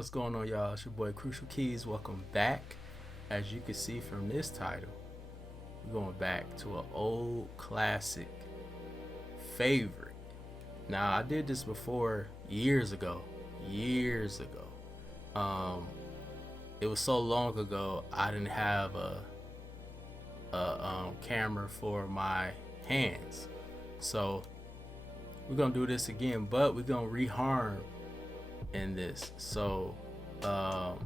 What's going on, y'all? It's your boy Krucial Keez. Welcome back. As you can see from this title, we're going back to an old classic favorite. Now, I did this before years ago. It was so long ago, I didn't have a camera for my hands. So we're gonna do this again, but we're gonna reharm in this. So you're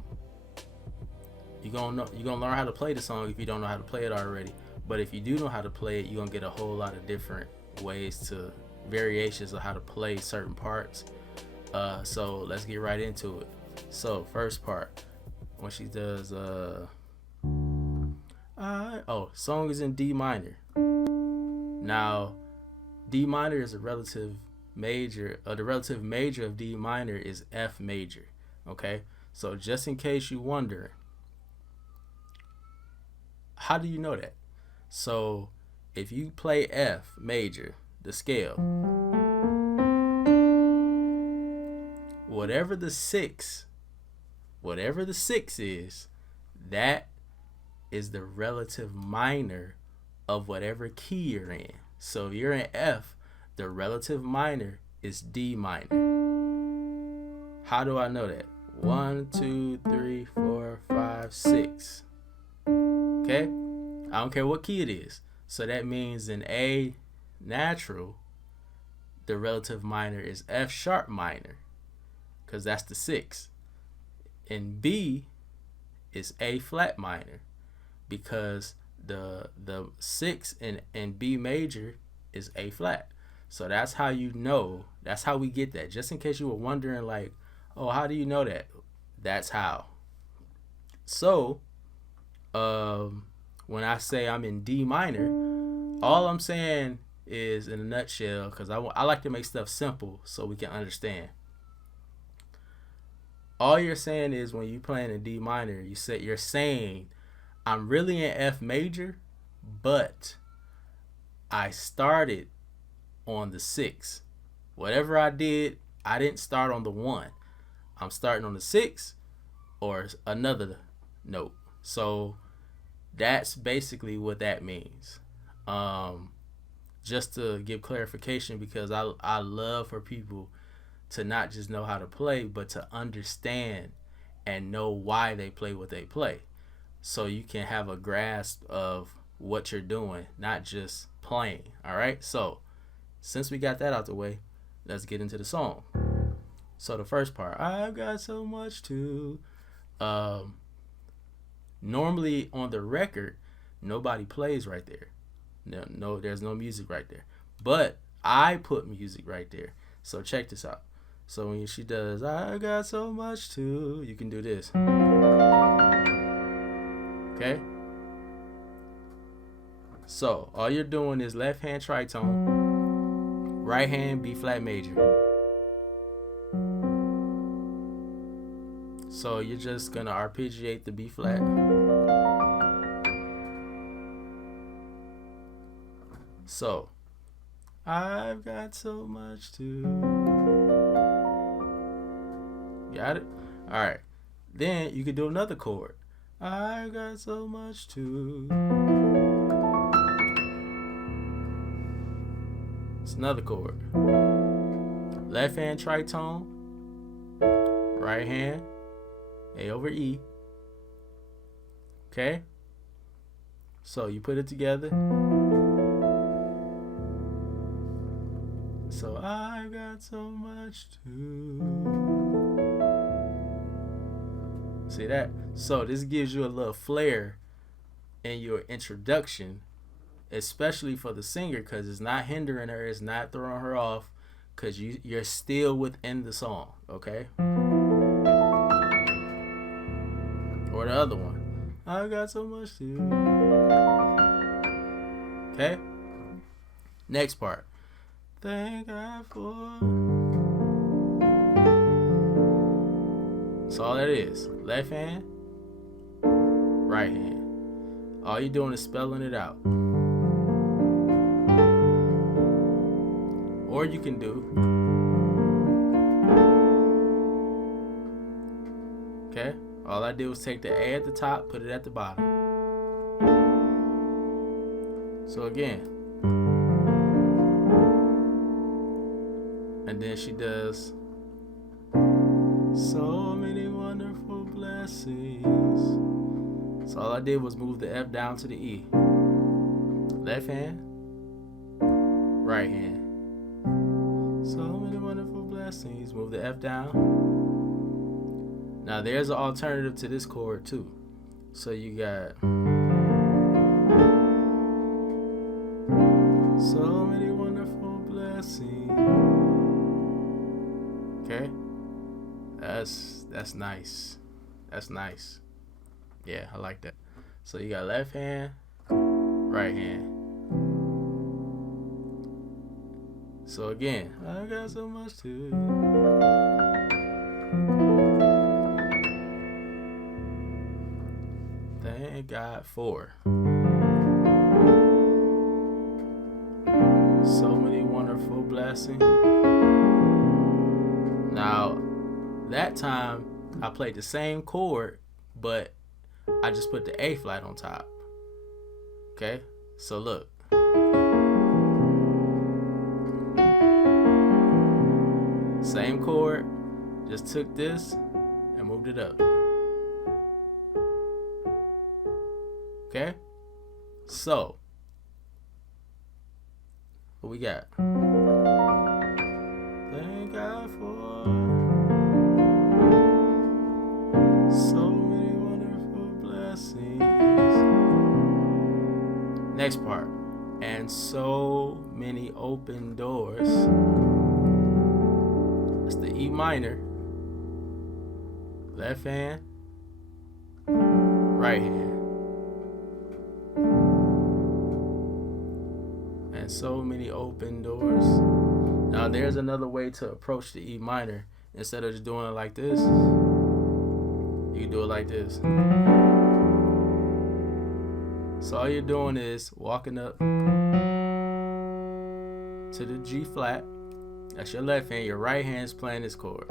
gonna learn how to play the song if you don't know how to play it already. But if you do know how to play it, you're gonna get a whole lot of different ways to variations of how to play certain parts. So let's get right into it. So first part, when she does song is in D minor. Now D minor is a relative major. The relative major of D minor is F major. Okay, so just in case you wonder, how do you know that? So if you play F major, the scale, whatever the six is, that is the relative minor of whatever key you're in. So if you're in F, the relative minor is D minor. How do I know that? 1, 2, 3, 4, 5, 6. Okay? I don't care what key it is. So that means in A natural, the relative minor is F sharp minor, because that's the 6. In B is A flat minor, because the 6 in B major is A flat. So that's how you know. That's how we get that. Just in case you were wondering, like, oh, how do you know that? That's how. So when I say I'm in D minor, all I'm saying is, in a nutshell, because I like to make stuff simple so we can understand. All you're saying is, when you're playing in D minor, you're saying I'm really in F major, but I started on the 6. Whatever I did, I didn't start on the 1. I'm starting on the 6 or another note. So that's basically what that means. Just to give clarification, because I love for people to not just know how to play, but to understand and know why they play what they play, so you can have a grasp of what you're doing, not just playing. All right, so since we got that out the way, let's get into the song. So the first part, I've got so much to. Normally on the record, nobody plays right there. No, there's no music right there. But I put music right there. So check this out. So when she does, I got so much to, you can do this. Okay? So all you're doing is left hand tritone, right hand B flat major. So you're just gonna arpeggiate the B flat. So I've got so much to. Got it? Alright. Then you can do another chord. I've got so much to. It's another chord. Left hand tritone, right hand A over E. Okay? So you put it together. So I've got so much to. See that? So this gives you a little flair in your introduction, especially for the singer, because it's not hindering her, it's not throwing her off, because you're still within the song. Okay? Or the other one, I got so much to. Okay? Next part. Thank God for. So all that is, left hand, right hand. All you're doing is spelling it out. Or you can do Okay? All I did was take the A at the top, put it at the bottom. So again. And then she does so many wonderful blessings. So all I did was move the F down to the E. Left hand, right hand. So many wonderful blessings. Move the F down. Now there's an alternative to this chord too. So you got so many wonderful blessings. Okay? That's nice. That's nice. Yeah, I like that. So you got left hand, right hand. So again, I got so much to. Thank God for so many wonderful blessings. Now, that time I played the same chord, but I just put the A flat on top. Okay? So look. Same chord, just took this and moved it up. Okay? So, what we got? Thank God for so many wonderful blessings. Next part. And so many open doors. That's the E minor. Left hand, right hand. And so many open doors. Now there's another way to approach the E minor. Instead of just doing it like this, you can do it like this. So all you're doing is walking up to the G flat. That's your left hand. Your right hand is playing this chord.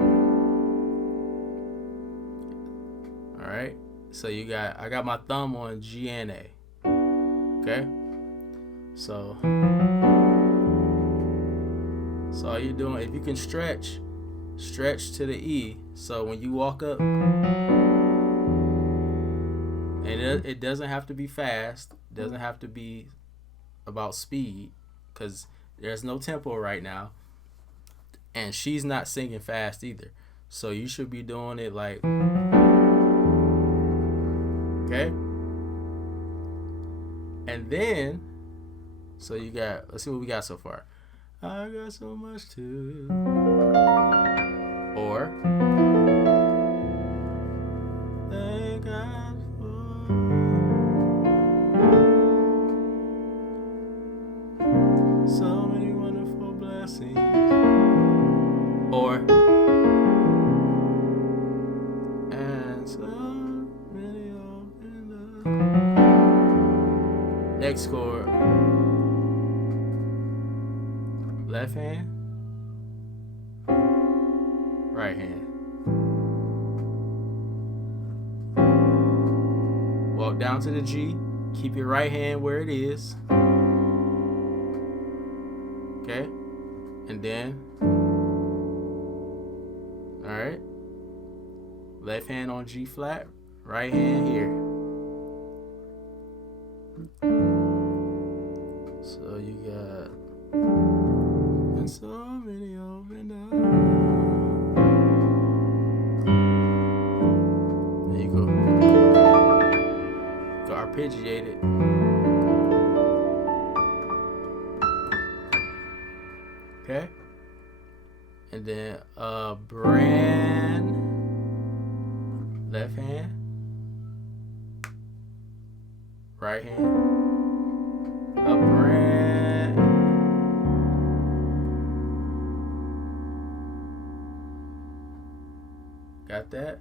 Alright? So I got my thumb on G and A. Okay? So all you're doing, if you can stretch to the E. So when you walk up, and it doesn't have to be fast, it doesn't have to be about speed, because there's no tempo right now, and she's not singing fast either. So you should be doing it like, okay? And then, so you got, let's see what we got so far. I got so much to. Or, thank God for so many wonderful blessings. Or, and so many open doors. Next chord. Left hand, right hand. Walk down to the G. Keep your right hand where it is. Okay? And then, alright. Left hand on G flat, right hand here. So you got so many open doors. There you go. Go arpeggiate it. Okay? And then brand left hand, right hand, a brand, got that?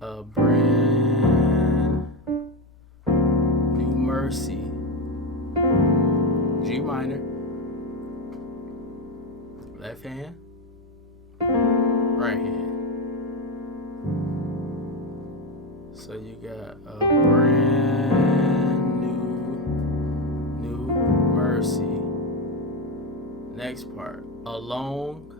A brand new mercy, G minor, left hand, right hand. So you got a brand new mercy. Next part, along.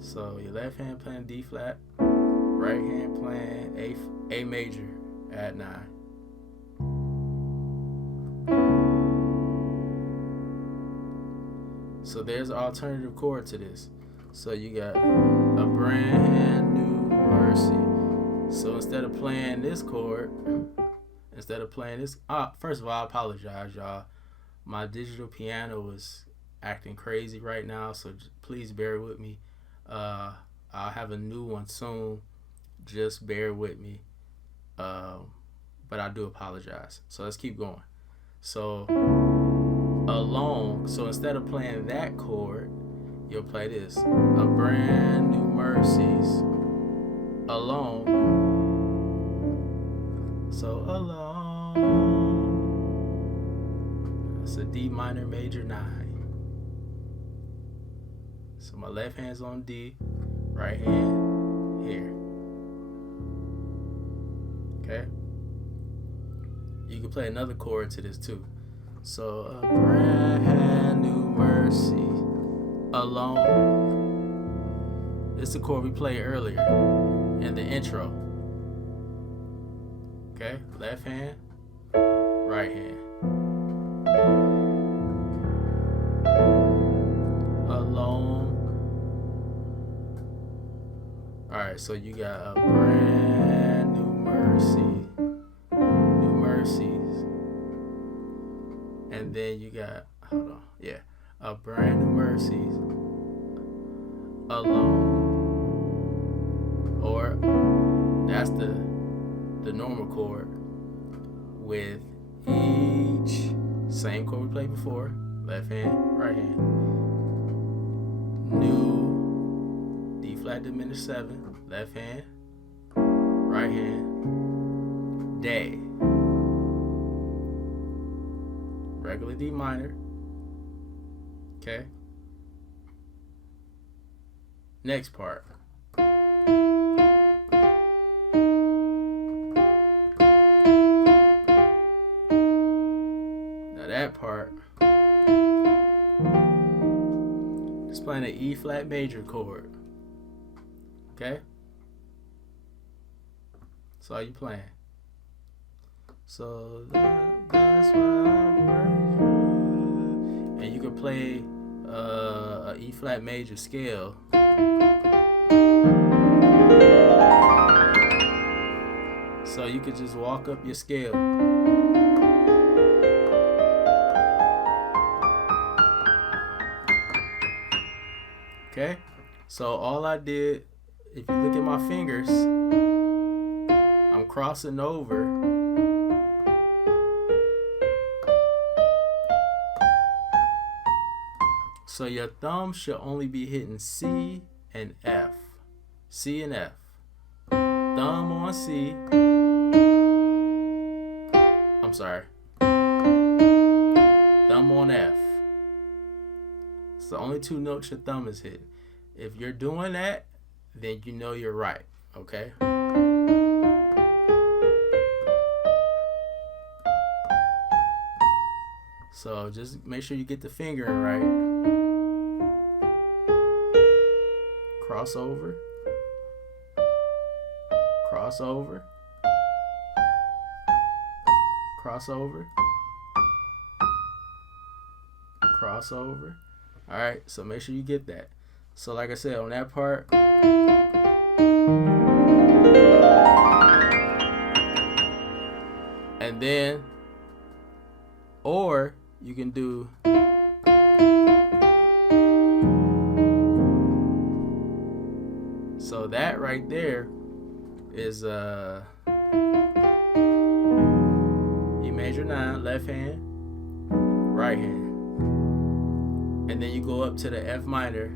So your left hand playing D flat, right hand playing A major at 9. So there's an alternative chord to this. So you got a brand new mercy. So instead of playing this chord, first of all, I apologize, y'all. My digital piano is acting crazy right now, so please bear with me. I'll have a new one soon. Just bear with me. But I do apologize. So let's keep going. So along. So instead of playing that chord, you'll play this. A brand new mercies. Along. So along. It's a D minor major 9. So my left hand's on D, right hand here. Okay? You can play another chord to this too. So a brand new mercy alone. This is the chord we played earlier in the intro. Okay? Left hand, right hand. Alright, so you got a brand new mercies. And then you got, a brand new mercies alone. Or that's the normal chord with each same chord we played before. Left hand, right hand. New D flat diminished 7, left hand, right hand, day. Regular D minor. Okay. Next part. Now that part is playing an E flat major chord. Okay? So how you playing? So that's why I praise you. And you can play a E flat major scale. So you could just walk up your scale. Okay? So all I did, if you look at my fingers, I'm crossing over. So your thumb should only be hitting C and F. C and F. Thumb on C. I'm sorry. Thumb on F. It's the only 2 notes your thumb is hitting. If you're doing that, then you know you're right, okay? So just make sure you get the fingering right. Cross over. Cross over. Cross over. Cross over. All right, so make sure you get that. So like I said, on that part, and then, or you can do so that right there is E major 9, left hand, right hand. And then you go up to the F minor,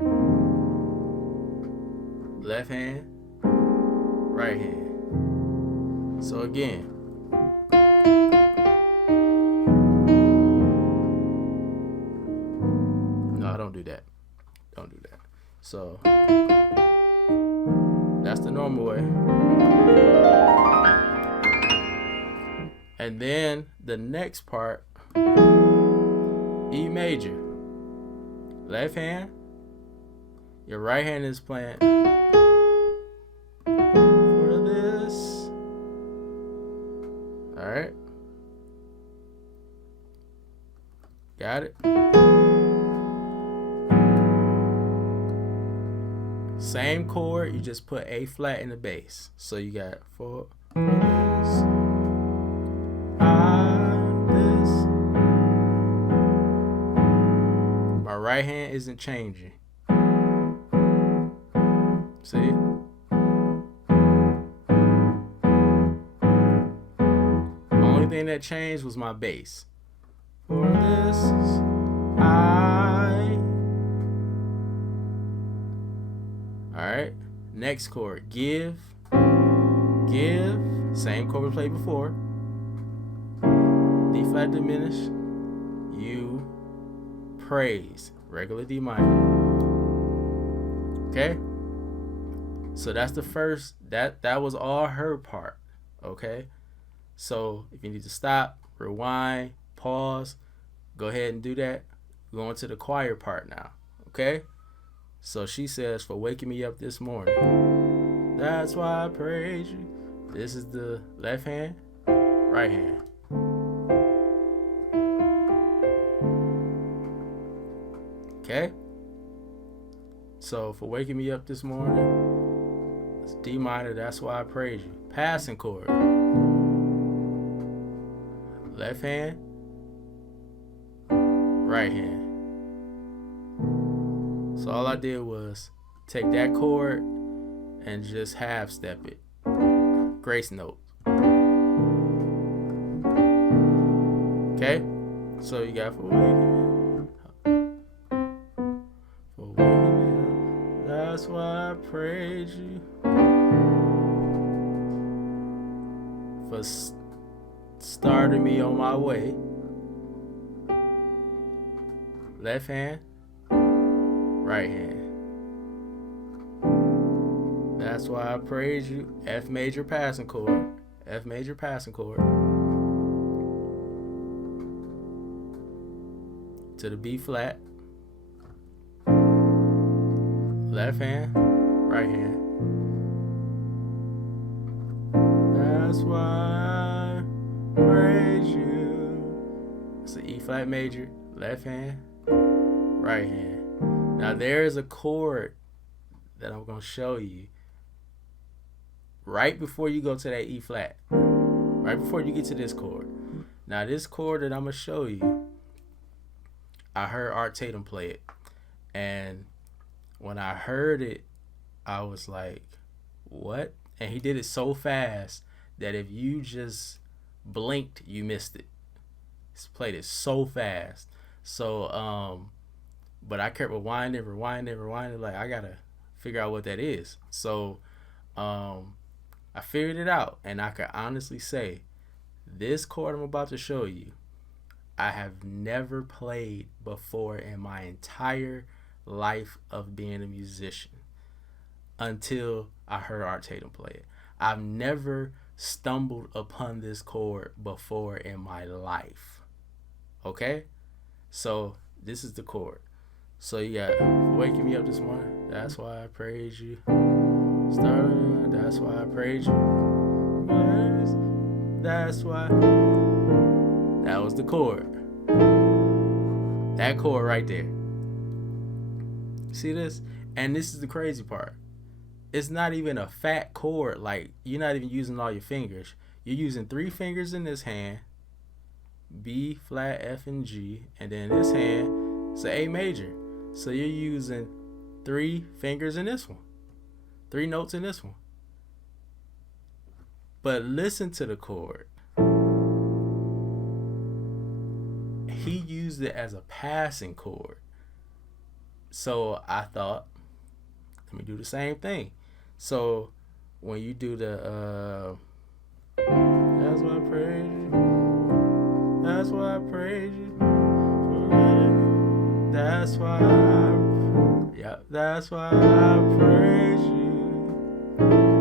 left hand, right hand. So again, no, don't do that. Don't do that. So That's the normal way. And then the next part, E major. Left hand. Your right hand is playing for this. Alright. Got it? Same chord, you just put A flat in the bass. So you got for this, this. My right hand isn't changing. See? Only thing that changed was my bass. For this, I. Alright, next chord, give, same chord we played before. D flat diminished, you, praise, regular D minor. Okay? So that's the first, that was all her part. Okay? So if you need to stop, rewind, pause, go ahead and do that. We're going to the choir part now. Okay? So she says, for waking me up this morning. That's why I praise you. This is the left hand, right hand. Okay? So for waking me up this morning, it's D minor, that's why I praise you. Passing chord. Left hand, right hand. So all I did was take that chord and just half step it. Grace note. Okay? So you got for waking me, that's why I praise you. For starting me on my way. Left hand, right hand. That's why I praise you. F major passing chord. F major passing chord. To the B flat. Left hand, right hand. That's why I praise you. It's an E flat major. Left hand, right hand. Now there's a chord that I'm going to show you right before you go to that E flat. Right before you get to this chord. Now this chord that I'm going to show you, I heard Art Tatum play it. And when I heard it, I was like, what? And he did it so fast that if you just blinked, you missed it. He played it so fast. So, but I kept rewinding. Like, I gotta figure out what that is. So, I figured it out, and I can honestly say, this chord I'm about to show you, I have never played before in my entire life of being a musician until I heard Art Tatum play it. I've never stumbled upon this chord before in my life. Okay? So this is the chord. So you got waking me up this morning. That's why I praise you. Starting. That's why I praise you. That's why. That was the chord. That chord right there. See this? And this is the crazy part. It's not even a fat chord. Like, you're not even using all your fingers. You're using 3 fingers in this hand. B, flat, F, and G. And then this hand, it's an A major. So you're using 3 fingers in this one. 3 notes in this one. But listen to the chord. He used it as a passing chord. So I thought, let me do the same thing. So when you do the that's why I praise you. That's why I praise you. That's why that's why I praise you.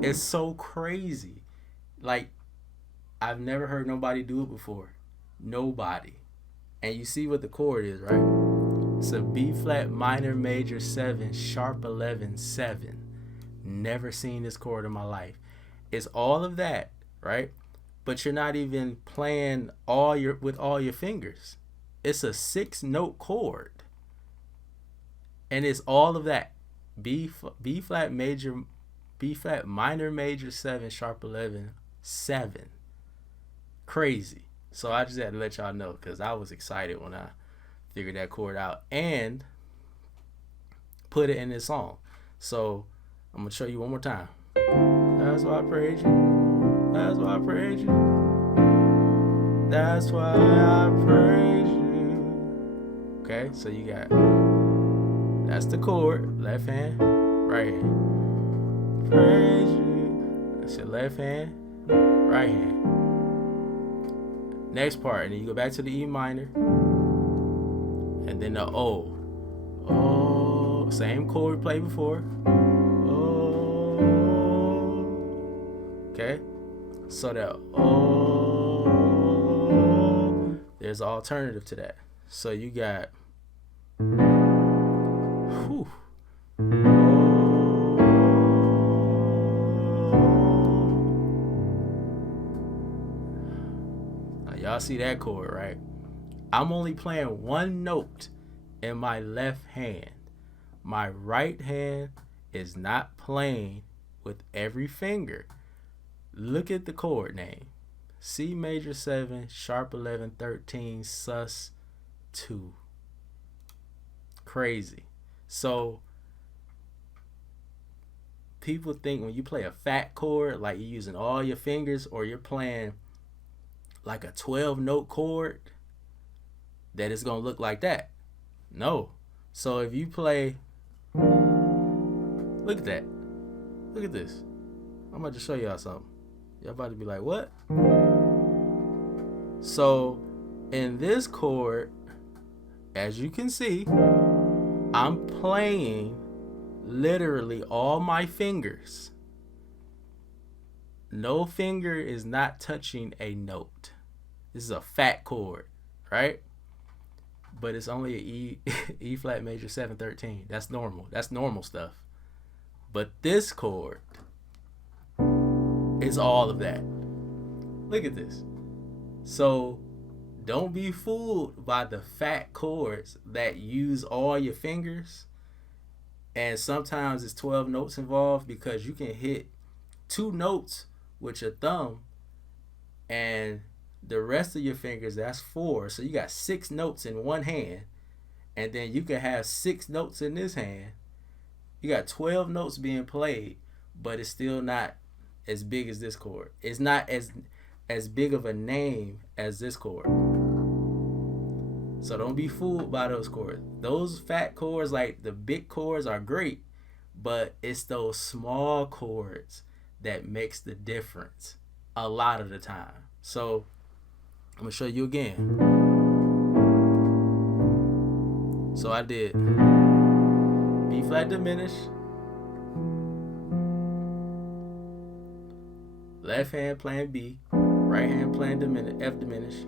It's so crazy. Like, I've never heard nobody do it before. Nobody. And you see what the chord is, right? It's a B flat minor major 7 sharp 11 7. Never seen this chord in my life. It's all of that, right? But you're not even playing with all your fingers. It's a 6-note chord. And it's all of that. B flat minor major 7 sharp 11 7. Crazy. So I just had to let y'all know because I was excited when I figured that chord out and put it in this song. So I'm gonna show you one more time. That's why I praise you. That's why I praise you. That's why I praise you. Okay, so you got, that's the chord, left hand, right hand. Praise you. That's your left hand, right hand. Next part, and then you go back to the E minor, and then the O. Oh, same chord we played before. Oh, okay. So the O, there's an alternative to that. So you got, whew. Y'all see that chord, right? I'm only playing one note in my left hand. My right hand is not playing with every finger. Look at the chord name. C major 7, sharp 11, 13, sus 2. Crazy. So people think when you play a fat chord, like you're using all your fingers, or you're playing like a 12-note chord, that it's gonna look like that. No. So if you play, look at that. Look at this. I'm about to show y'all something. Y'all about to be like, what? So in this chord, as you can see, I'm playing literally all my fingers. No finger is not touching a note. This is a fat chord, right? But it's only an E flat major 7 13. That's normal. That's normal stuff. But this chord is all of that. Look at this. So don't be fooled by the fat chords that use all your fingers. And sometimes it's 12 notes involved, because you can hit 2 notes with your thumb, and the rest of your fingers, that's 4. So you got 6 notes in one hand, and then you can have 6 notes in this hand. You got 12 notes being played, but it's still not as big as this chord. It's not as big of a name as this chord. So don't be fooled by those chords. Those fat chords, like the big chords, are great, but it's those small chords that makes the difference a lot of the time. So I'm gonna show you again. So I did B flat diminished, left hand playing B, right hand playing F diminished.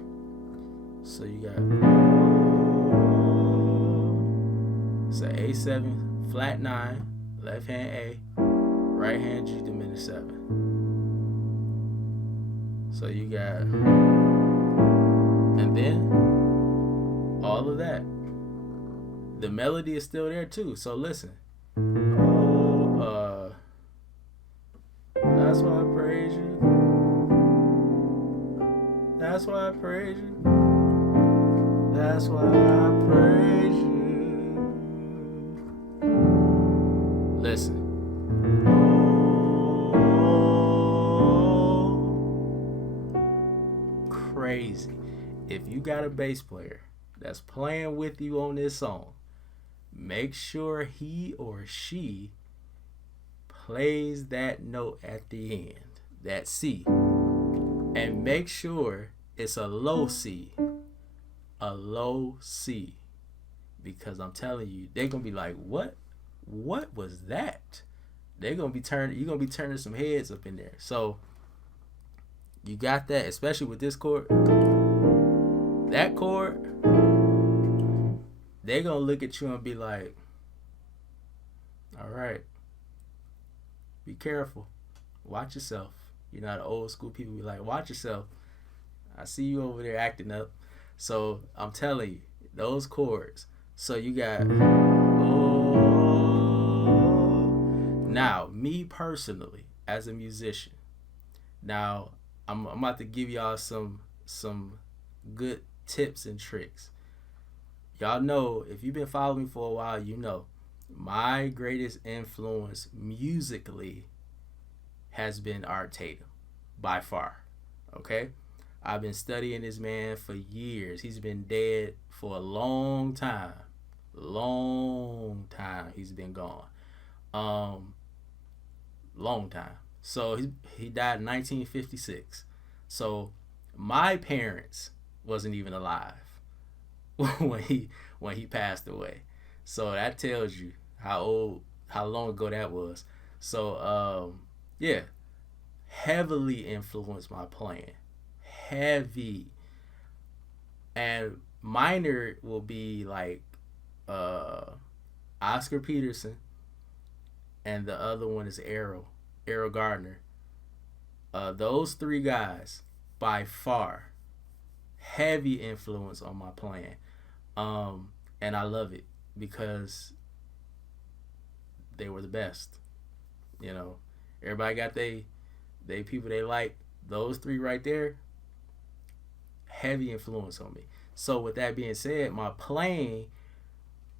So you got, it's an A7 flat 9, left hand A, right hand G diminished 7. So you got, and then all of that. The melody is still there too. So listen. That's why I praise you. That's why I praise you. That's why I praise you. Listen. Crazy. If you got a bass player that's playing with you on this song, make sure he or she plays that note at the end, that C, and make sure it's a low C, because I'm telling you, they're gonna be like, what was that? You're gonna be turning some heads up in there. So you got that, especially with this chord. That chord, they're gonna look at you and be like, all right, be careful. Watch yourself. You know, the old school people be like, watch yourself. I see you over there acting up. So I'm telling you, those chords. So you got now, me personally, as a musician, now I'm about to give y'all some good tips and tricks. Y'all know, if you've been following me for a while, you know my greatest influence musically has been Art Tatum, by far. Okay? I've been studying this man for years. He's been dead for a long time. Long time he's been gone. Long time. So he died in 1956. So my parents wasn't even alive when he passed away. So that tells you how long ago that was. So yeah, heavily influenced my playing. Heavy. And minor will be like Oscar Peterson, and the other one is Errol Gardner. Those three guys, by far, heavy influence on my playing. And I love it because they were the best. You know, everybody got they people they like. Those three right there, heavy influence on me. So with that being said, my playing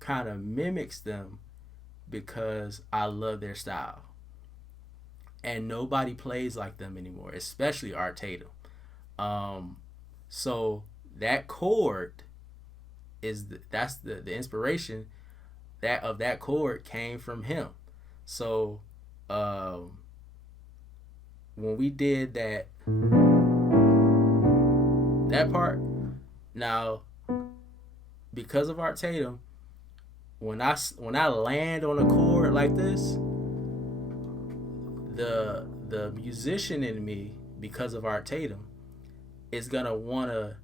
kind of mimics them because I love their style. And nobody plays like them anymore, especially Art Tatum. So that chord is the inspiration of that chord came from him. So when we did that part, now because of Art Tatum, when I land on a chord like this, the musician in me, because of Art Tatum, is gonna wanna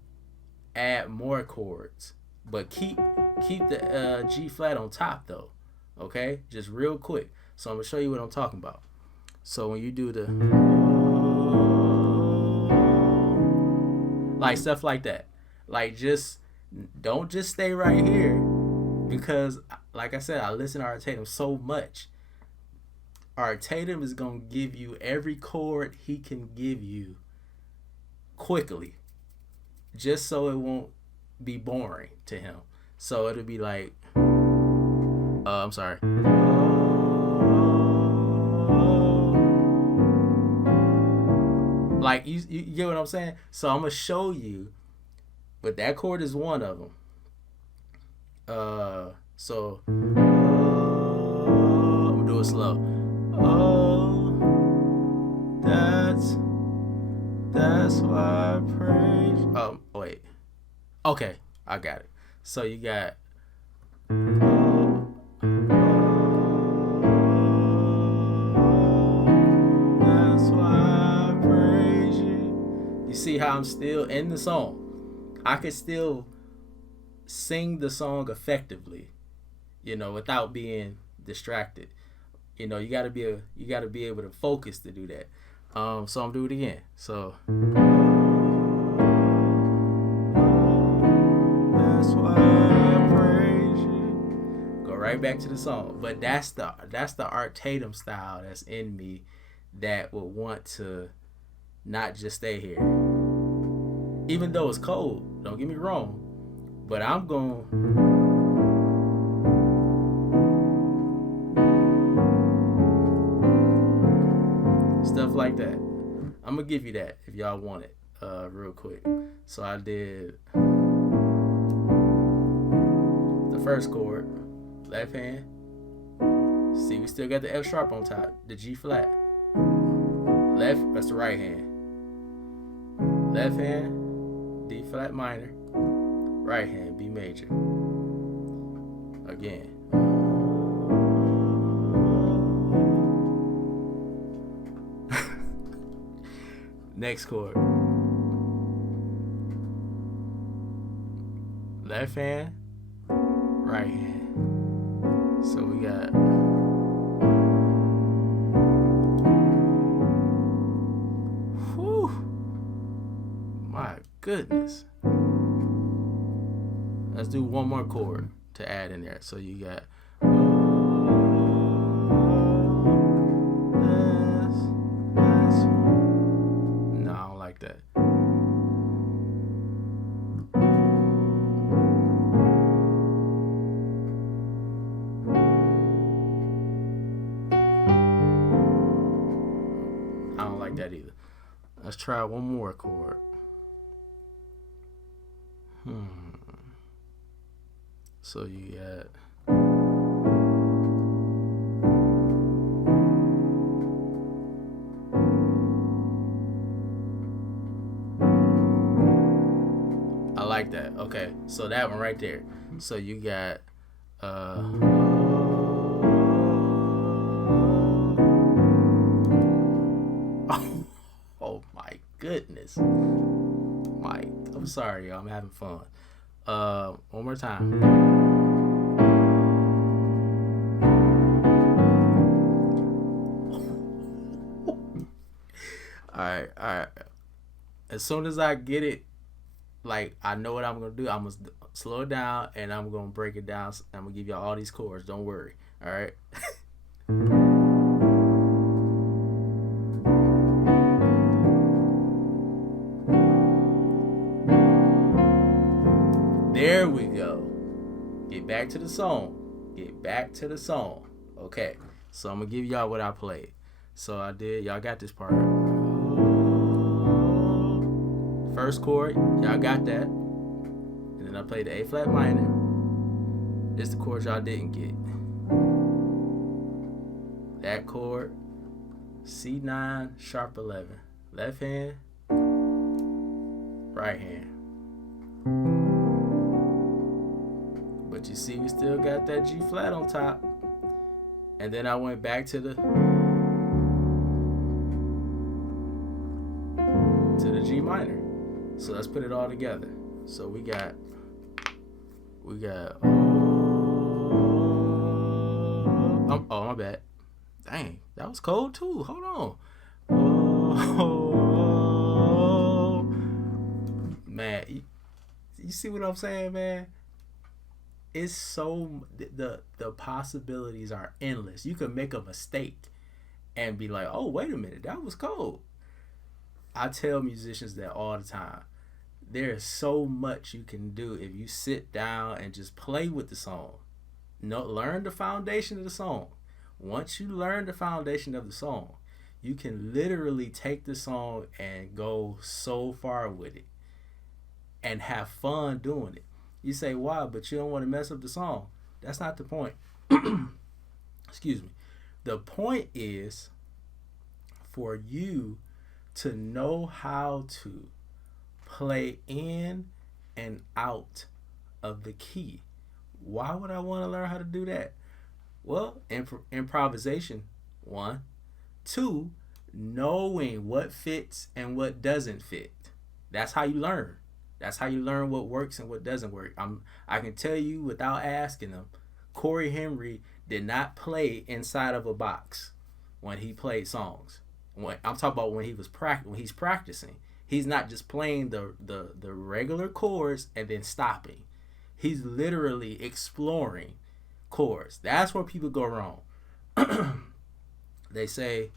add more chords, but keep the G flat on top though. Okay, just real quick. So I'm gonna show you what I'm talking about. So when you do the like stuff like that, like just don't just stay right here, because like I said, I listen to Art Tatum so much. Art Tatum is gonna give you every chord he can give you quickly, just so it won't be boring to him. So it'll be like, I'm sorry. Like you get what I'm saying? So I'm gonna show you, but that chord is one of them. So I'm gonna do it slow. Oh, that's why I praise. Wait. Okay, I got it. So you got. That's why I praise you. You see how I'm still in the song? I can still sing the song effectively, without being distracted. You gotta be able to focus to do that. So I'm doing it again. So that's why I praise you. Go right back to the song. But that's the Art Tatum style that's in me, that would want to not just stay here. Even though it's cold, don't get me wrong, but I'm going stuff like that. I'm gonna give you that if y'all want it, real quick. So I did the first chord, left hand. See, we still got the F sharp on top, the G flat. Left, that's the right hand. Left hand, D flat minor. Right hand, B major. Again. Next chord. Left hand, right hand. So we got whew, my goodness. Let's do one more chord to add in there. So you got no, I don't like that. I don't like that either. Let's try one more chord. So you got I like that. Okay, so that one right there. So you got oh my goodness. Mike, I'm sorry, y'all. I'm having fun. One more time. All right. As soon as I get it, like I know what I'm gonna do, I'm gonna slow it down and I'm gonna break it down. I'm gonna give y'all all these chords. Don't worry. All right. There we go. Get back to the song. Okay. So I'm gonna give y'all what I played. So I did. Y'all got this part. First chord, y'all got that. And then I played the A flat minor. This the chord y'all didn't get. That chord, C9, sharp 11. Left hand, right hand. But you see, we still got that G flat on top. And then I went back to the G minor. So let's put it all together. So we got oh my bad. Dang, that was cold too. Hold on. Man, you see what I'm saying, man? It's so the possibilities are endless. You can make a mistake and be like, oh, wait a minute, that was cold. I tell musicians that all the time. There's so much you can do if you sit down and just play with the song. Learn the foundation of the song. Once you learn the foundation of the song, you can literally take the song and go so far with it and have fun doing it. You say, why? But you don't want to mess up the song. That's not the point. Excuse me. The point is for you to know how to play in and out of the key. Why would I want to learn how to do that? Well, improvisation, 1. 2, knowing what fits and what doesn't fit. That's how you learn. That's how you learn what works and what doesn't work. I can tell you without asking them, Corey Henry did not play inside of a box when he played songs. I'm talking about when he's practicing. He's not just playing the regular chords and then stopping. He's literally exploring chords. That's where people go wrong. They say,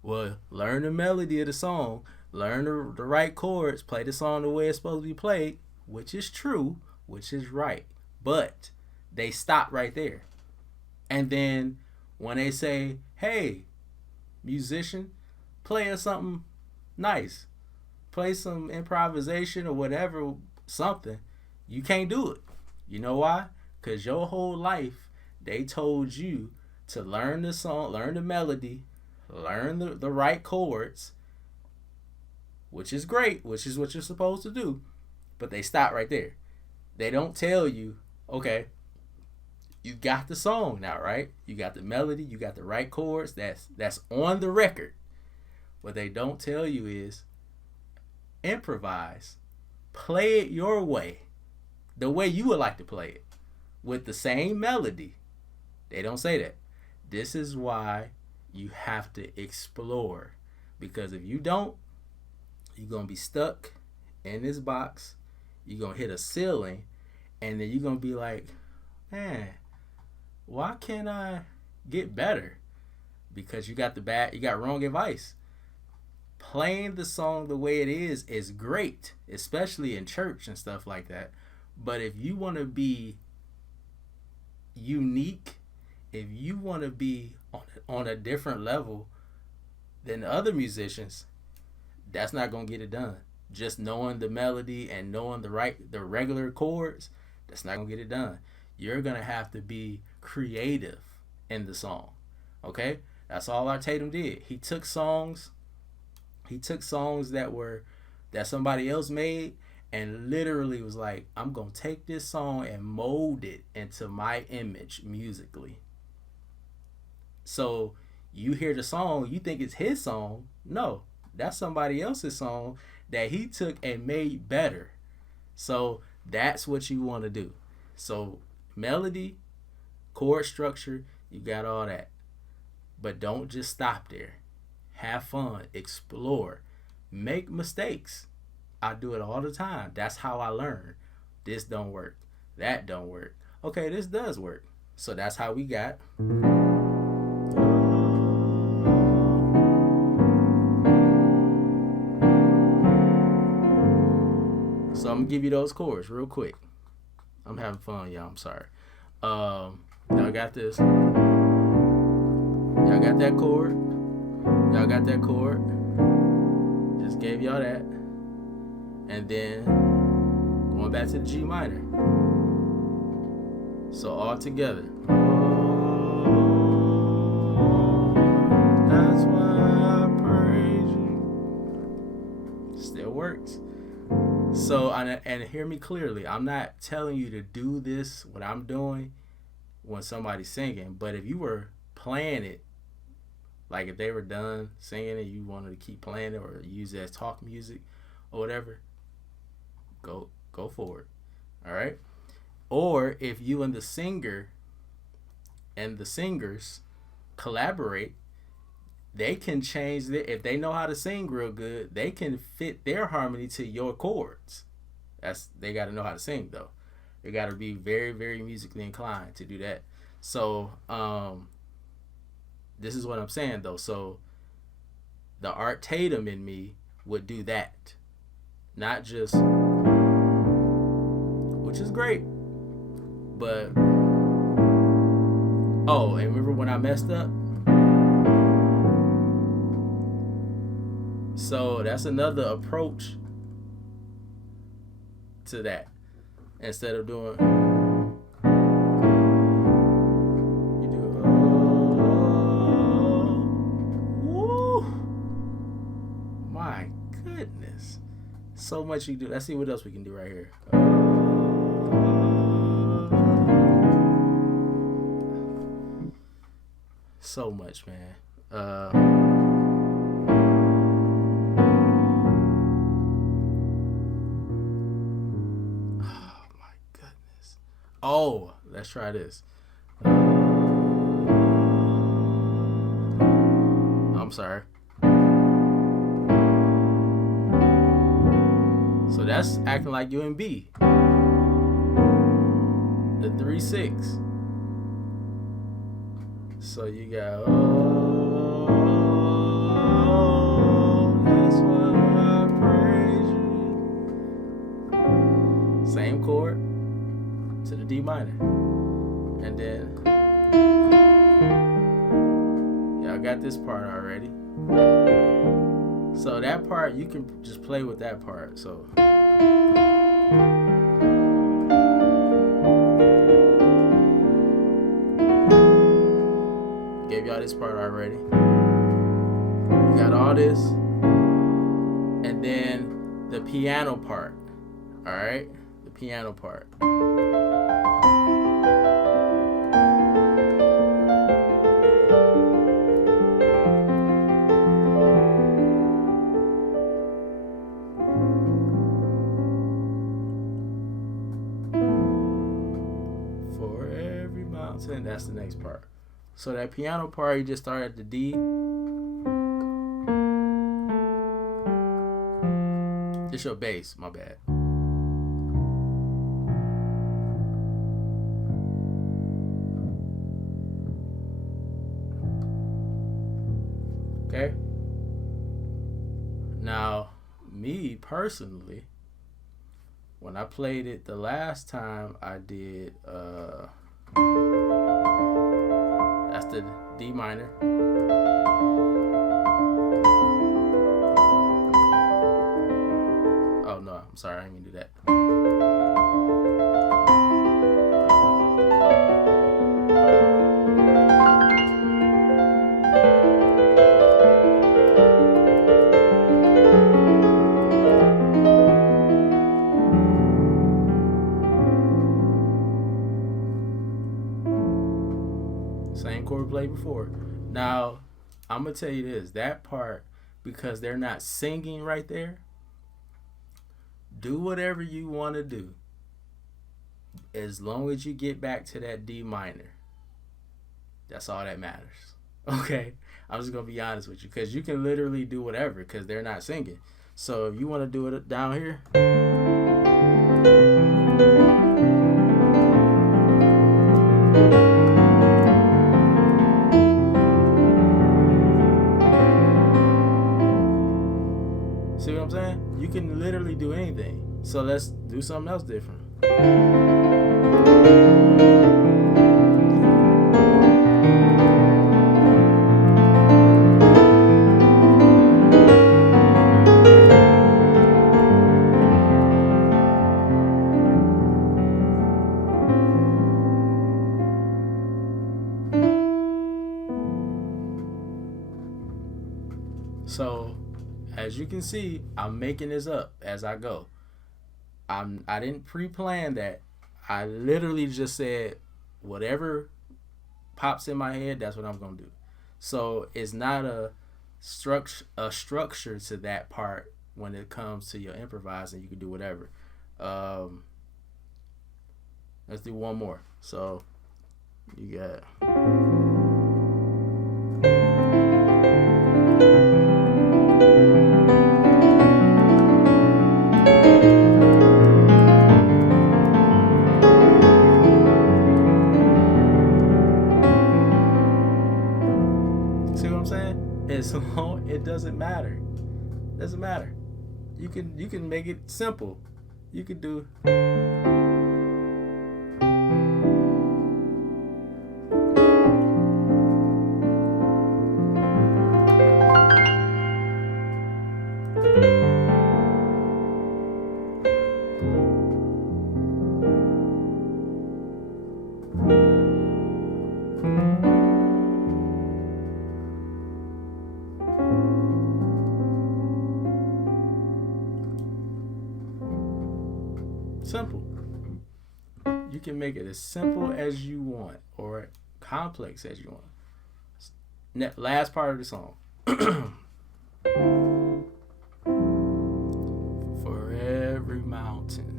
well, learn the melody of the song, learn the right chords, play the song the way it's supposed to be played, which is true, which is right. But they stop right there. And then when they say, hey, musician, play us something nice, play some improvisation or whatever, something, you can't do it. You know why? Because your whole life, they told you to learn the song, learn the melody, learn the right chords, which is great, which is what you're supposed to do. But they stop right there. They don't tell you, okay, you got the song now, right? You got the melody, you got the right chords, that's on the record. What they don't tell you is improvise, play it your way, the way you would like to play it, with the same melody. They don't say that. This is why you have to explore. Because if you don't, you're going to be stuck in this box. You're going to hit a ceiling. And then you're going to be like, man, why can't I get better? Because you got wrong advice. Playing the song the way it is great, especially in church and stuff like that. But if you want to be unique, if you want to be on a different level than the other musicians, that's not going to get it done. Just knowing the melody and knowing the regular chords, that's not going to get it done. You're going to have to be creative in the song. Okay? That's all Art Tatum did. He took songs that somebody else made and literally was like, I'm going to take this song and mold it into my image musically. So you hear the song, you think it's his song. No, that's somebody else's song that he took and made better. So that's what you want to do. So melody, chord structure, you got all that. But don't just stop there. Have fun, explore, make mistakes. I do it all the time. That's how I learn. This don't work. That don't work. Okay, this does work. So that's how we got. So I'm gonna give you those chords real quick. I'm having fun, y'all. I'm sorry. Y'all got this. Y'all got that chord. Y'all got that chord. Just gave y'all that. And then going back to the G minor. So all together. That's why I praise you. Still works. So, and hear me clearly, I'm not telling you to do this, what I'm doing, when somebody's singing. But if you were playing it, like if they were done singing it, you wanted to keep playing it or use it as talk music or whatever, go for it. All right? Or if you and the singer and the singers collaborate, they can change it. If they know how to sing real good, they can fit their harmony to your chords. They got to know how to sing, though. They got to be very, very musically inclined to do that. So, this is what I'm saying, though. So, the Art Tatum in me would do that. Not just, which is great. But, oh, and remember when I messed up? So that's another approach to that. Instead of doing, you do, woo, my goodness, so much you do. Let's see what else we can do right here. So much, man. Oh, let's try this. I'm sorry. So that's acting like you in B. The 3/6. So you got, oh, that's why I praise you. Same chord to the D minor. And then y'all got this part already. So that part, you can just play with that part. So gave y'all this part already. You got all this. And then the piano part. Alright? The piano part. that's the next part. So that piano part, you just start at the D. It's your bass, my bad. Okay. Now, me personally, when I played it the last time, I did that's the D minor. Oh no, I'm sorry, I didn't mean to do that. Same chord played before. Now, I'm gonna tell you this, that part, because they're not singing right there, do whatever you want to do as long as you get back to that D minor. That's all that matters. Okay, I'm just gonna be honest with you, because you can literally do whatever because they're not singing. So if you want to do it down here, see what I'm saying? You can literally do anything. So let's do something else different. So, as you can see, I'm making this up as I go. I didn't pre-plan that. I literally just said whatever pops in my head, that's what I'm gonna do. So it's not a structure to that part when it comes to your improvising. You can do whatever. Let's do one more. So you got. As long it doesn't matter. Doesn't matter. You can make it simple. You could do simple. You can make it as simple as you want or complex as you want. Last part of the song. For every mountain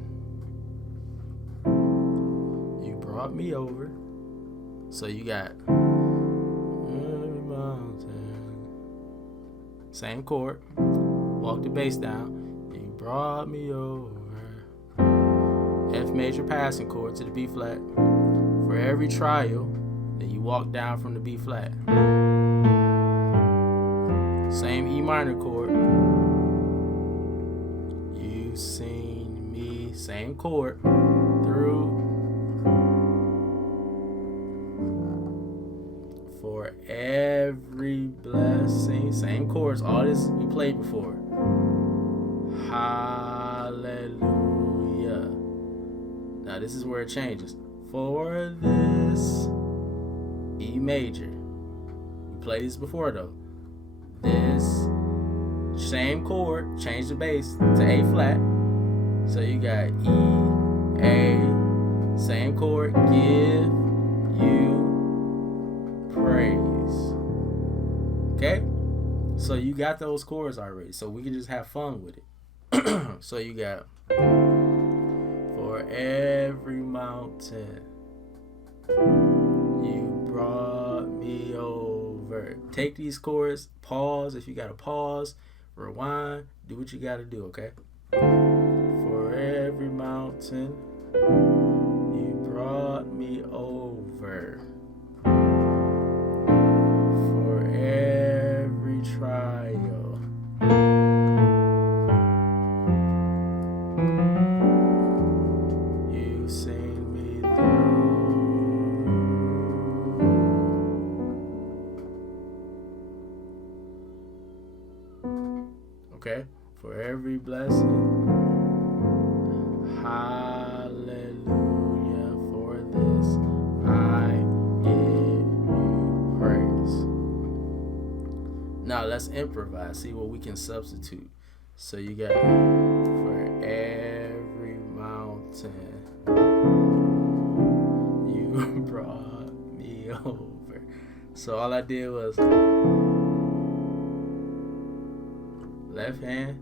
you brought me over. So you got every mountain. Same chord. Walk the bass down. You brought me over. F major passing chord to the B flat. For every trial, then you walk down from the B flat. Same E minor chord. You seen me, same chord through. For every blessing, same chords. All this we played before. Hallelujah. Now this is where it changes. For this E major. We played this before though. This same chord, change the bass to A flat. So you got E, A, same chord, give you praise. Okay? So you got those chords already. So we can just have fun with it. So you got for every mountain you brought me over. Take these chords, pause if you got to pause, rewind, do what you got to do, okay? For every mountain, you brought me over. For every trial, you seen me through. Okay? For every blessing, hallelujah. For this I give you praise. Now let's improvise. See what we can substitute. So you got for every mountain, you brought me over. So all I did was left hand,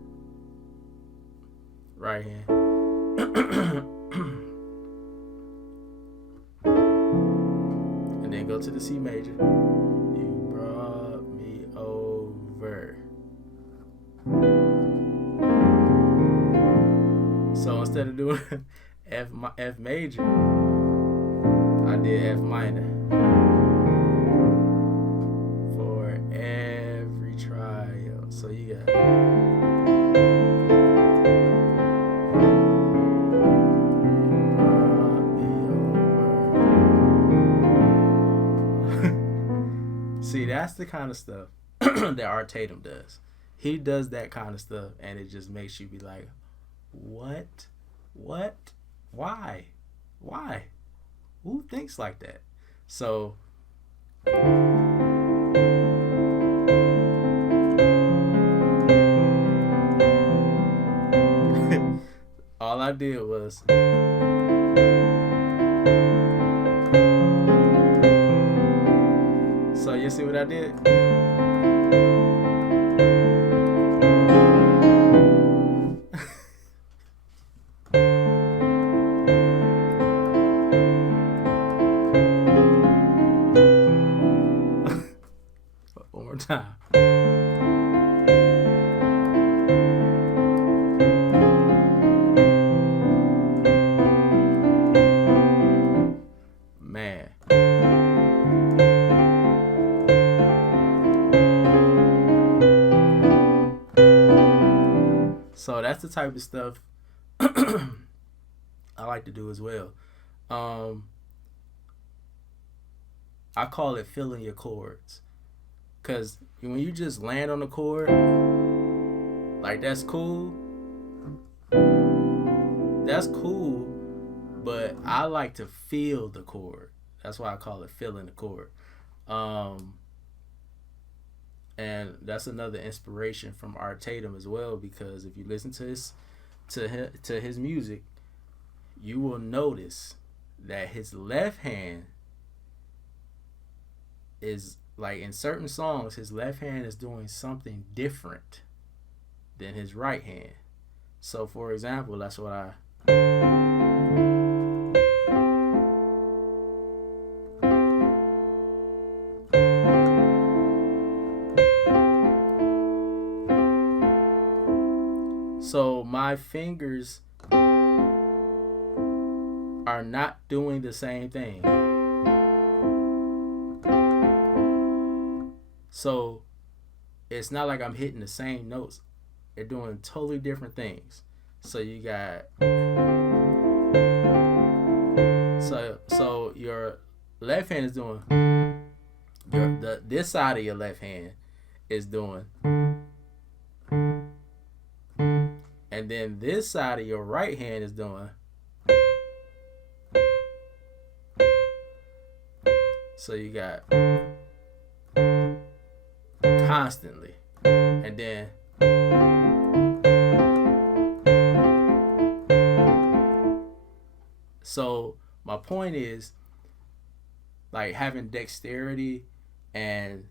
right hand. And then go to the C major. You brought me over. So instead of doing F major, I did F minor. For every trial. So you got See, that's the kind of stuff that Art Tatum does. He does that kind of stuff, and it just makes you be like, what? What? Why? Why? Who thinks like that? So, all I did was so you see what I did? One more time. Man. So that's the type of stuff I like to do as well. I call it filling your chords. Because when you just land on the chord, like that's cool. That's cool. But I like to feel the chord. That's why I call it filling the chord. And that's another inspiration from Art Tatum as well, because if you listen to his music, you will notice that his left hand is like in certain songs, his left hand is doing something different than his right hand. So for example, that's what I So my fingers are not doing the same thing. So it's not like I'm hitting the same notes. They're doing totally different things. So you got so your left hand is doing this side of your left hand is doing, and then this side of your right hand is doing. So you got constantly, and then so my point is like having dexterity, and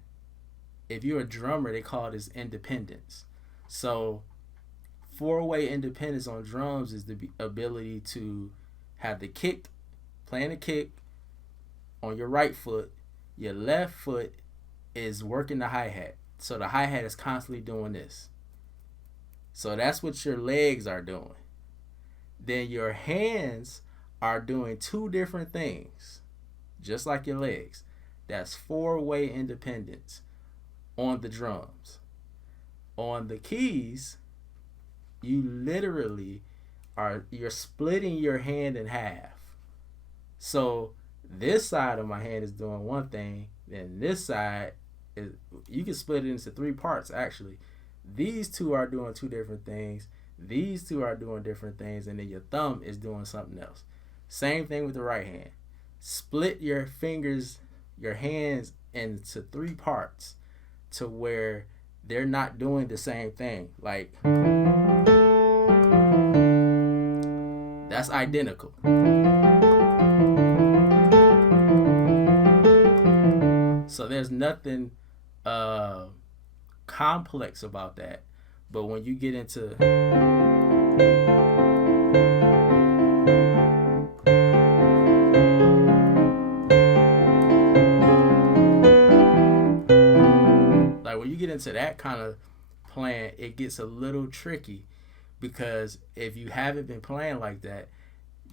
if you're a drummer, they call this independence. So 4-way independence on drums is the ability to have the kick, playing the kick on your right foot, Your left foot is working the hi-hat. So the hi-hat is constantly doing this. So that's what your legs are doing. Then your hands are doing two different things, just like your legs. That's four-way independence on the drums. On the keys, you literally you're splitting your hand in half. So this side of my hand is doing one thing, then this side is, you can split it into three parts actually. These two are doing two different things. These two are doing different things, and then your thumb is doing something else. Same thing with the right hand. Split your fingers, your hands into three parts to where they're not doing the same thing. Like, that's identical. So there's nothing complex about that. But when you get into that kind of playing, it gets a little tricky, because if you haven't been playing like that,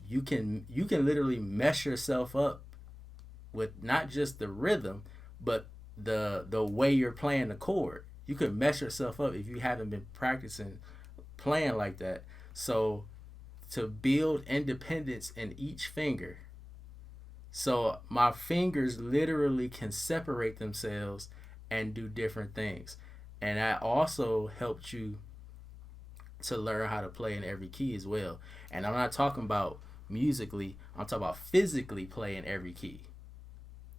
you can literally mess yourself up with not just the rhythm, but the way you're playing the chord. You could mess yourself up if you haven't been practicing playing like that. So to build independence in each finger, so my fingers literally can separate themselves and do different things. And that also helped you to learn how to play in every key as well. And I'm not talking about musically, I'm talking about physically playing every key.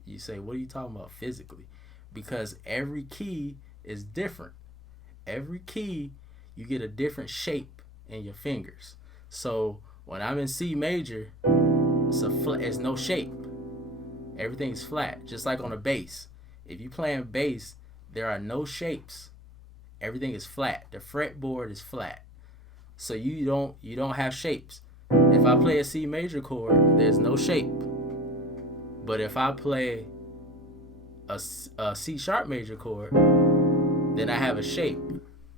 You say, what are you talking about physically? Because every key is different. Every key, you get a different shape in your fingers. So when I'm in C major, it's no shape. Everything's flat, just like on a bass. If you playing bass, there are no shapes. Everything is flat. The fretboard is flat. So you don't have shapes. If I play a C major chord, there's no shape. But if I play a C sharp major chord, then I have a shape.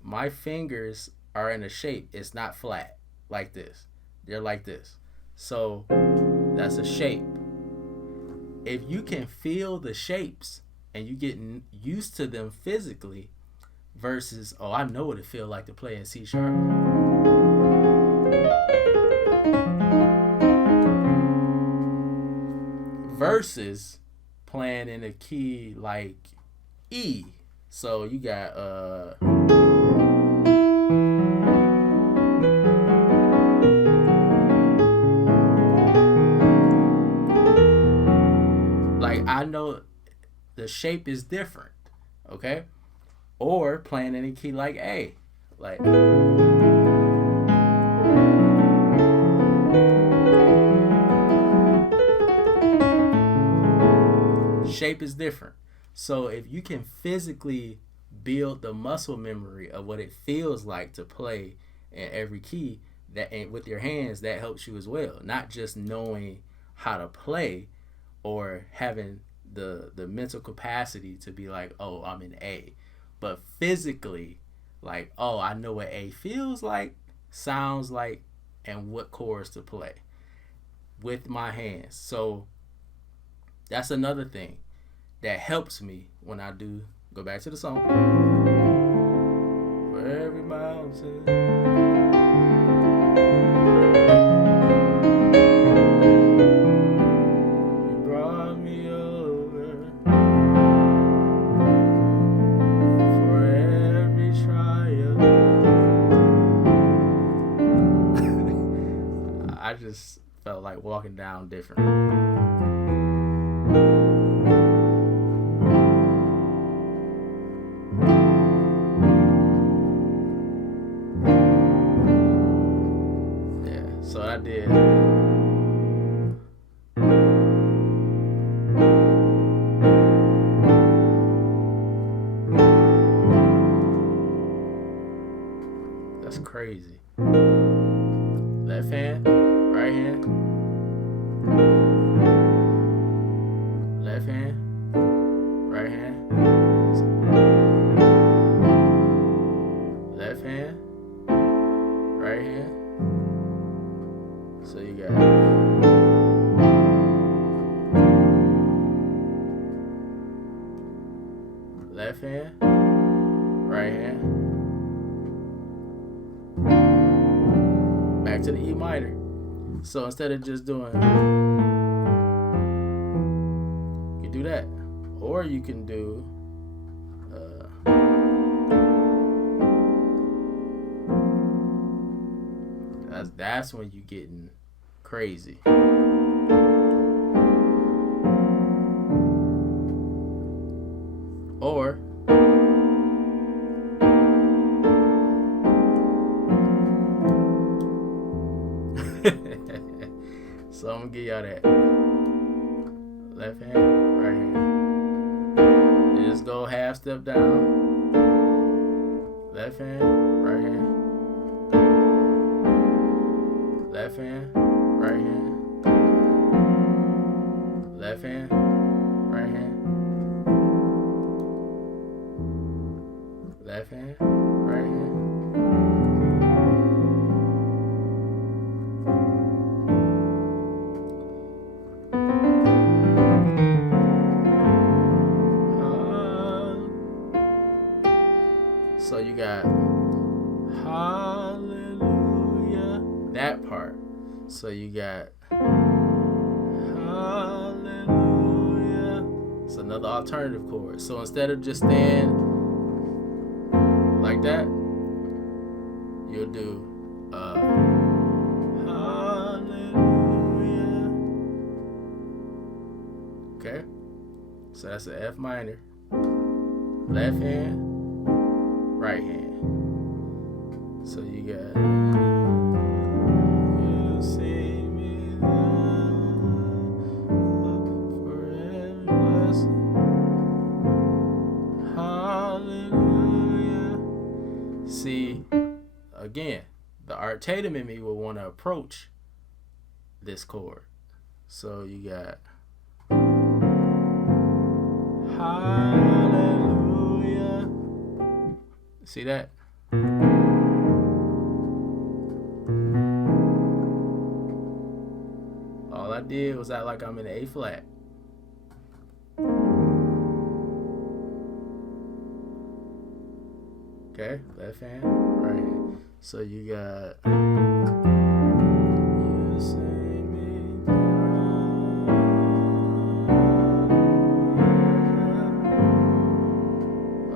My fingers are in a shape. It's not flat like this. They're like this. So that's a shape. If you can feel the shapes and you get used to them physically, versus, oh, I know what it feels like to play in C sharp. Versus playing in a key like E. So you got like, I know the shape is different, okay? Or playing in a key like A, like shape is different. So if you can physically build the muscle memory of what it feels like to play in every key, that, and with your hands, that helps you as well. Not just knowing how to play or having the mental capacity to be like, oh, I'm in A, but physically, like, oh, I know what A feels like, sounds like, and what chords to play with my hands. So that's another thing that helps me when I do go back to the song. For every mountain, you brought me over. For every trial, I just felt like walking down different. So I did. That's crazy. Left hand, right hand, left hand, hand, left hand, right hand. So you got left hand, right hand, back to the E minor. So instead of just doing, you can do that, or you can do that's when you getting crazy. Or so I'm gonna give y'all that left hand, right hand. You just go half step down, left hand, right hand, left hand, right hand, left hand, right hand, left hand, right hand. So you got hallelujah, that part. So you got hallelujah. It's another alternative chord. So instead of just staying like that, you'll do hallelujah. Okay? So that's an F minor. Left hand, right hand. So you got you see me for every blessing. Hallelujah. See, again, the Art Tatum in me will want to approach this chord. So you got hallelujah. See that? All I did was act like I'm in A flat. Okay, left hand, right hand. So you got you see me down.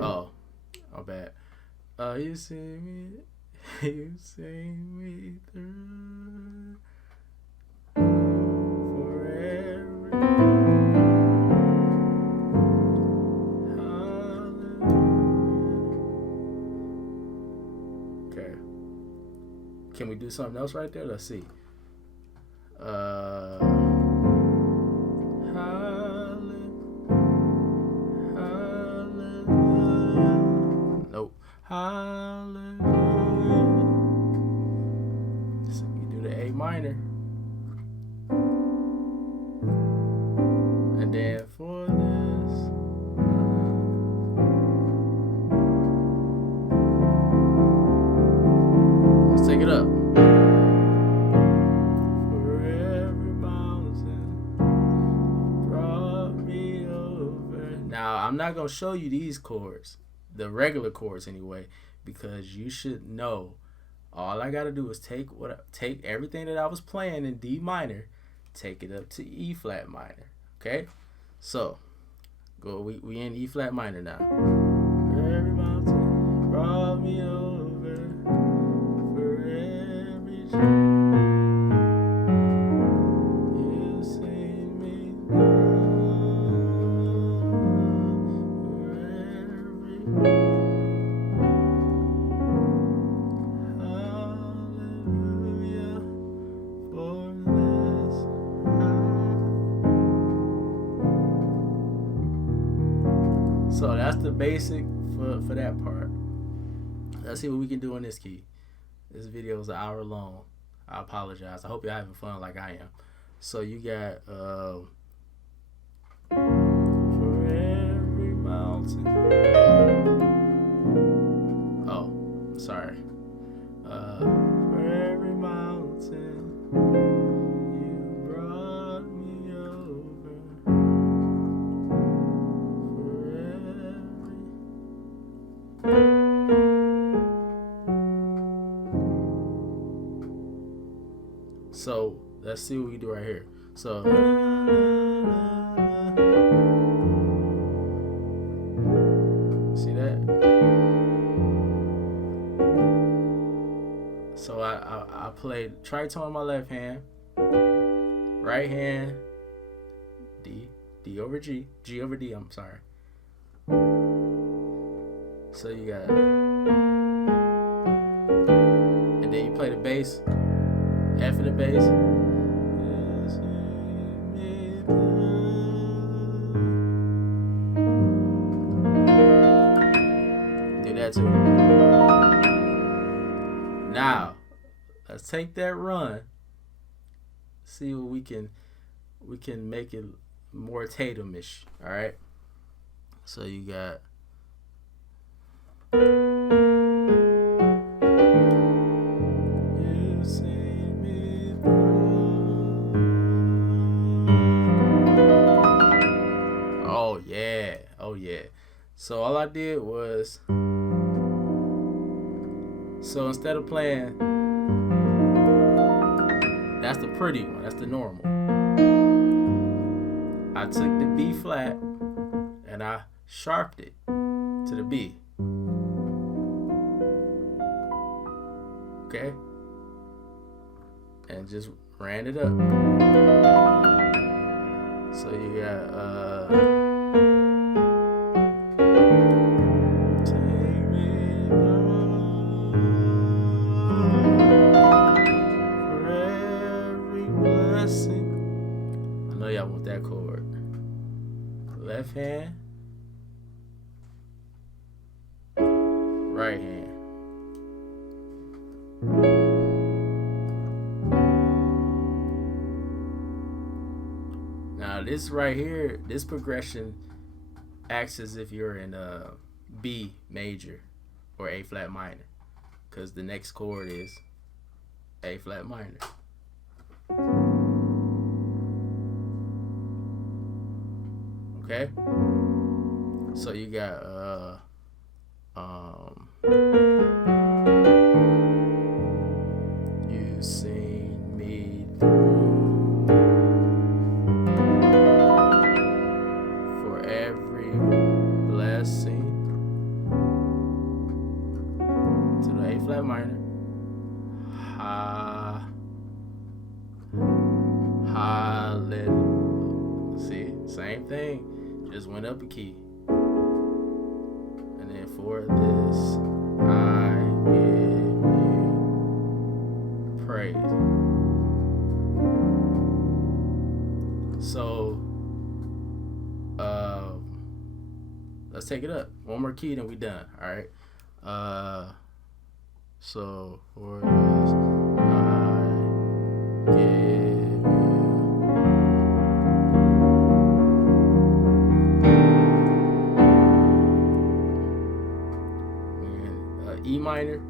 Oh, bad. You see me, you see me through forever. Hallelujah. Okay. Can we do something else right there? Let's see. Nope. Hallelujah. So you do the A minor. And then for this, let's take it up. For every mountain brought me over. Now, I'm not going to show you these chords, the regular chords anyway, because you should know all I gotta do is take everything that I was playing in D minor, take it up to E flat minor. Okay, so go. We in E flat minor now. Every mountain brought me over, for every you see me down, for every. So that's the basic for that part. Let's see what we can do in this key. This video is an hour long. I apologize. I hope you're having fun like I am. So you got for every mountain. Oh, sorry. For every mountain you brought me over. For every. So let's see what we do right here. So see that? So I played tritone on my left hand, right hand, D over G, G over D, I'm sorry. So you got, and then you play the bass, F in the bass. Do that too. Now, let's take that run. See what we can make it more Tatum-ish. All right. So you got. Oh yeah. So all I did was, so instead of playing, that's the pretty one, that's the normal. I took the B flat and I sharped it to the B. Okay? And just ran it up. So you got I want that chord. Left hand, right hand. Now this right here, this progression acts as if you're in B major or A flat minor, because the next chord is A flat minor. Okay, so you got you seen me through for every blessing to the A flat minor. Hallelujah. See, same thing. Just went up a key. And then for this, I give you praise. So, let's take it up. One more key, then we done. All right. So for this, I give. E minor.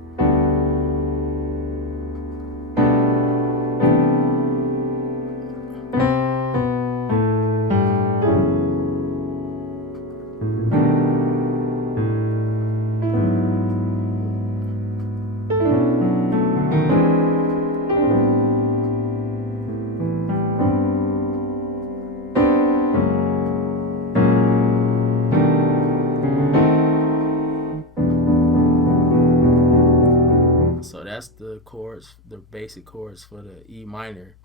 That's the chords, the basic chords for the E minor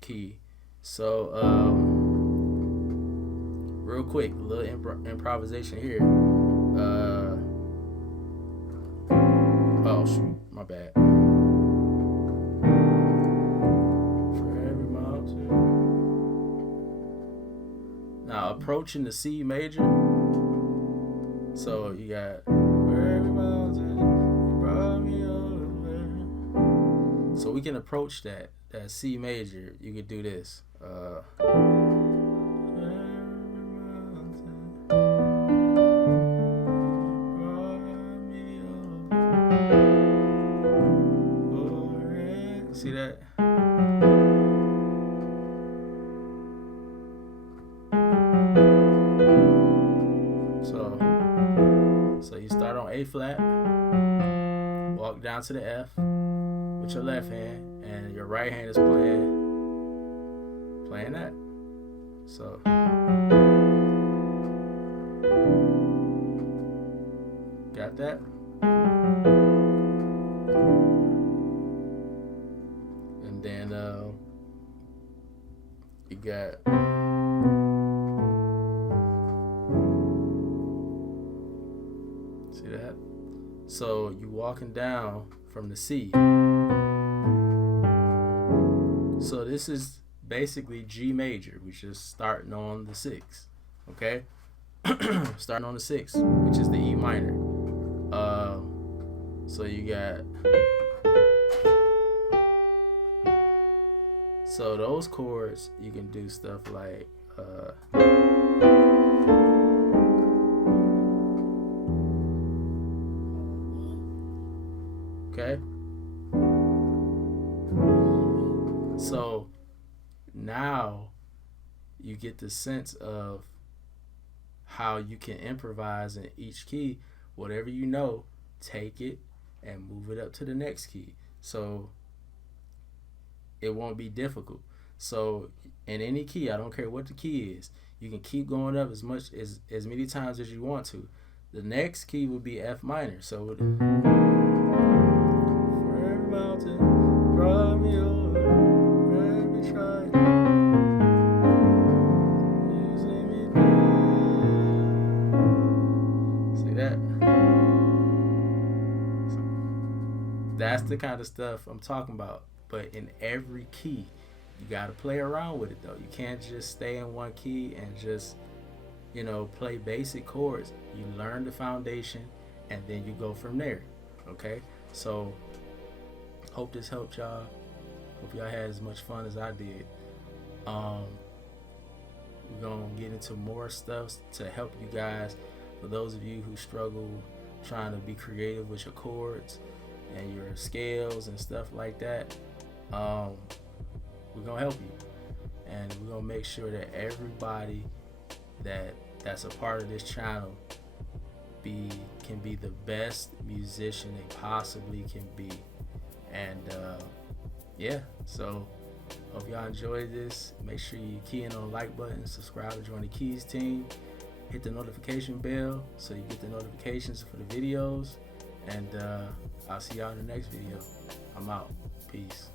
key. So, real quick, a little improvisation here. Oh shoot, my bad. For every mountain. Now approaching the C major. So you got for every mountain you brought me over. So we can approach that C major. You could do this. start on A flat, walk down to the F with your left hand, and your right hand is playing that. So got that? And then you got see that? So you walking down from the C. So this is basically G major. We just starting on the 6. Okay? Starting on the 6, which is the E minor. So you got, so those chords you can do stuff like okay. So now you get the sense of how you can improvise in each key. Whatever you know, take it and move it up to the next key. So it won't be difficult. So in any key, I don't care what the key is, you can keep going up as many times as you want to. The next key would be F minor. So for every mountain, brought me over, every trial. That's the kind of stuff I'm talking about. But in every key, you got to play around with it, though. You can't just stay in one key and just, play basic chords. You learn the foundation, and then you go from there. Okay? So, hope this helped y'all. Hope y'all had as much fun as I did. We're going to get into more stuff to help you guys. For those of you who struggle trying to be creative with your chords and your scales and stuff like that, we're gonna help you, and we're gonna make sure that everybody that's a part of this channel can be the best musician they possibly can be. And so hope y'all enjoyed this. Make sure you key in on the like button, subscribe to join the Keez team, hit the notification bell so you get the notifications for the videos. And I'll see y'all in the next video. I'm out. Peace.